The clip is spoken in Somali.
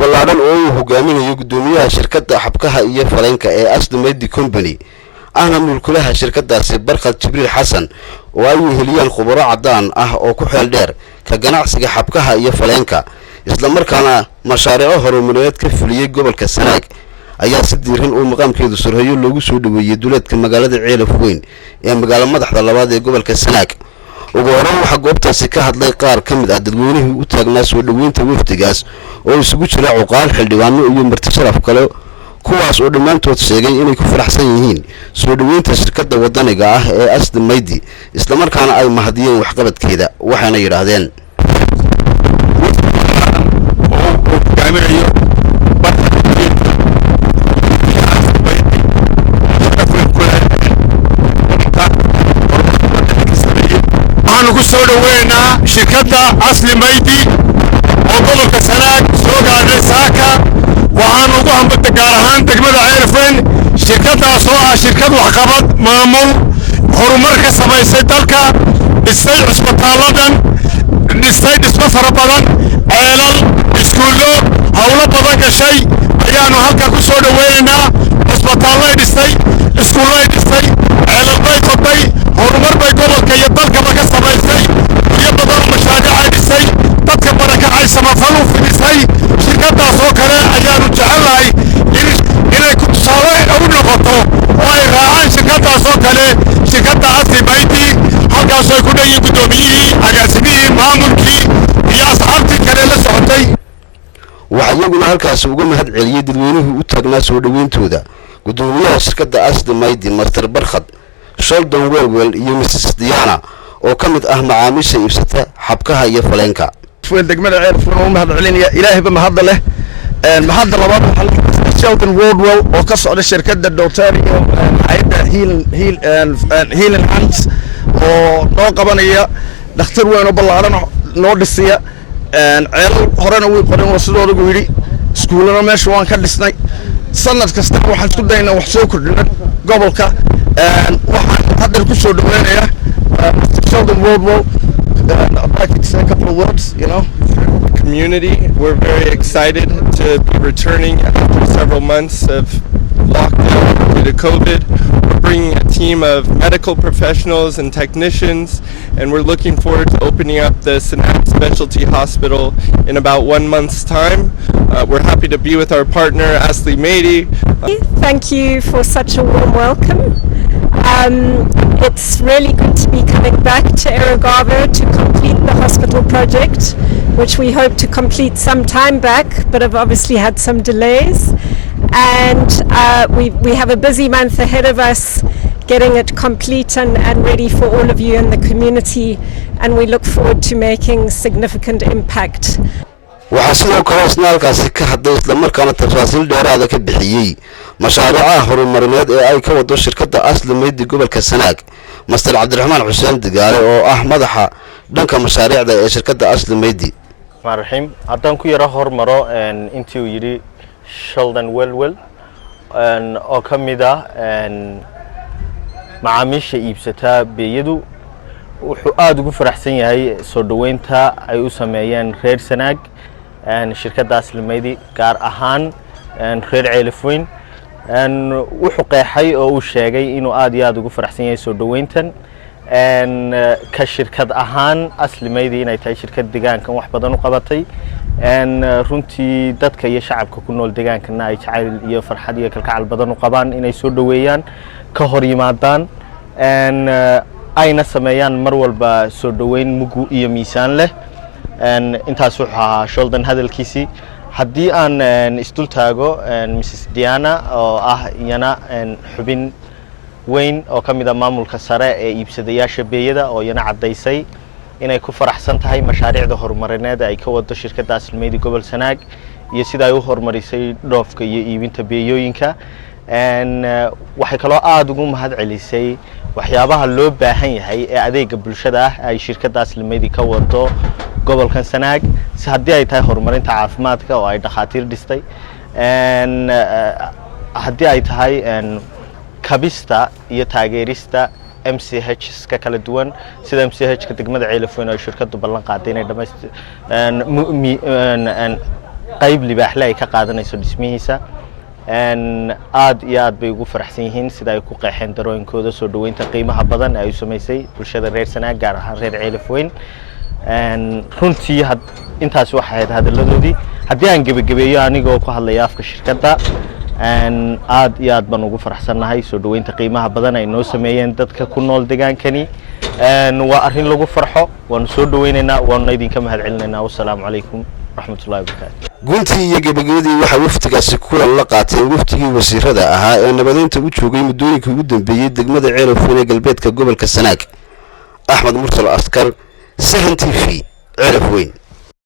ballaaran oo uu hogaaminayo gudoomiyaha shirkadda xabkaha iyo faleenka ee Asli Madi Company ahna mulkulaha shirkadaasi Barkad Jibriil Xasan oo ay heliyaan khubaro cadaan ah oo ku xeel dheer ka ganacsiga xabkaha iyo faleenka isla markaana mashaariic horumarineed ka fuliyay gobolka Sanaag ayaa si diiran oo maqaamkeedu sarreeyo loogu soo dhaweeyay duleedka magaalada Ceelaf Weyn ee magaalada madaxda labaad ee gobolka Sanaag ugu horreyn waxa goobtaasi ka hadlay qaar ka mid ah dadweynihii u taagnaa soo dhaweynta wafdigaas oo isugu jira cuqaal xildhibaano iyo marti sharaf kale kuwaas oo dhammaantood sheegay inay ku faraxsan yihiin soo dhaweynta shirkadda wadaniga ah ee Asli Madi isla markaana ay mahadiyeen waxqabadkeeda waxaana yiraahdeen soo dhaweynaa shirkadda Asli Madi oo gobolka Sanaag soo gaadhay saaka waxaan ugu hambalta gaar ahaan degmada Ceelaf Weyn shirkadaas oo ah shirkad waxqabad maamul horumar ka samaysay dalka dhisay cusbitaaladan dhisay dhismo fara badan ceelal iskuulo hawlo badan gashay ayaanu halka ku soo dhaweynaynaa cusbitaalay dhisay iskuulay dhisay ceelal bay qoday horumar bay gobolka iyo dalkaba ka samaysay iyo badan mashaariic ay dhisay dadka barakacay samafal u fidisay shirkadaas oo kale ayaanu jecelahay inay ku tusaale u noqoto oo ay raacaan shirkadaas oo kale shirkadda Asli Madi halkaas ay ku dhayin gudoomiyihii agaasimihii maamulkii iyo asxaabtii kale la socotay waxa iyaguna halkaas uga mahad celiyay dadweynuhu u taagnaa soo dhaweyntooda gudoomiyaha shirkadda Asli Madi Master Barkad Sheldon Welwell iyo Mrs Diana oo kamid ah macaamiisha iibsata xabkaha iyo faleenka degmada Ceelaf Weyn oo mahad celinaya ilaahay ba mahad leh mahad labaad waxa Sheldon Welwell oo ka socda shirkadda Dotario hay'adda Healing Hands oo noo qabanaya dhakhtar weyn oo ballaaran noo dhisiya ceelal horena way qoran sidoo ugu yiri iskuulana meesha waan ka dhisnay sanad kasta waxaan isku daynaa wax soo kordhina gobolka waxaan hadda ku soo dhaweynaya Sheldon Welwell I'd like to say a couple of words, you know. Community, we're very excited to be returning after several months of lockdown due to COVID. We're bringing a team of medical professionals and technicians, and we're looking forward to opening up the Sanaag Specialty Hospital in about 1 month's time. We're happy to be with our partner, Asli Madi. Thank you for such a warm welcome. It's really good to be coming back to Erigavo to complete the hospital project, which we hope to complete some time back, but have obviously had some delays. And we have a busy month ahead of us getting it complete and ready for all of you in the community, and we look forward to making significant impact. waxaa sidoo kale isnaalkaasi ka hadlay isla markaana tafaasiil dheeraad ah ka bixiyay mashaariicaha horumarineed ee ay ka wado shirkadda Asli Madi gobolka Sanaag Master Cabdiraxmaan Xuseen Digaale oo ah madaxa dhanka mashaariicda ee shirkadda Asli Madi marxim haddaan ku yara hormaro intii uu yiri Sheldon Welwell oo ka mid ah macaamiisha iibsata beeyadu wuxuu aad ugu faraxsan yahay soo dhaweynta ay u sameeyeen reer Sanaag shirkadda Asli Madi gaar ahaan reer Ceelaf Weyn wuxuu qeexay oo uu sheegay inuu aad iyo aad ugu faraxsan yahay soo dhaweyntan ka shirkad ahaan Asli Madi inay tahay shirkad deegaankan wax badan u qabatay runtii dadka iyo shacabka ku nool deegaankana ay jacayl iyo farxad iyo kalgacal badan u qabaan inay soo dhaweeyaan ka hor yimaadaan ayna sameeyaan mar walba soo dhaweyn mugu iyo miisaan leh intaas wuxuu ahaa Sheldon hadalkiisii haddii aan isdul taago Mrs Diana oo ah iyana xubin weyn oo ka mid ah maamulka sare ee iibsadayaasha beeyada oo iyana cadaysay inay ku faraxsan tahay mashaariicda horumarineed ay ka wado shirkadda Asli Madi gobol Sanaag iyo sida ay u horumarisay dhoofka iyo iibinta beeyooyinka waxay kaloo aad ugu mahad celisay waxyaabaha loo baahan yahay ee adeega bulshada ah ay shirkadda Asli Madi ka wado gobolkan Sanaag si haddii ay tahay horumarinta caafimaadka oo ay dhakhaatiir dhistay haddii ay tahay kabista iyo taageerista MCH ka kala duwan sida MCH ka degmada Ceelaf Weyn oo shirkadu ballan qaaday inay qayb libaaxle ay ka qaadanayso dhismihiisa aad iyo aad bay ugu faraxsan yihiin sida ay ku qeexeen darooyinkooda soo dhaweynta qiimaha badan ay u samaysay bulshada reer Sanaag gaar ahaan reer Ceelaf Weyn runtii intaas waxay ahayd hadalladoodii haddii aan gebagabeeyo anigoo ku hadlaya afka shirkadda aad iyo aad baan ugu faraxsanahay soo dhaweynta qiimaha badan ay noo sameeyeen dadka ku nool deegaankani waa arrin lagu farxo waan soo dhaweynaynaa waan idinka mahadcelinaynaa wassalaamu calaykum rahmatullahi wabarakatuh guntii iyo gabagabadii waxa waftigaasi kulan la qaateen waftigii wasiirada ahaa ee nabadeynta u joogay muddooyinkii ugu dambeeyay degmada Ceelaf Weyn ee galbeedka gobolka Sanaag Axmed Mursal Askar Sahan TV Ceelaf Weyn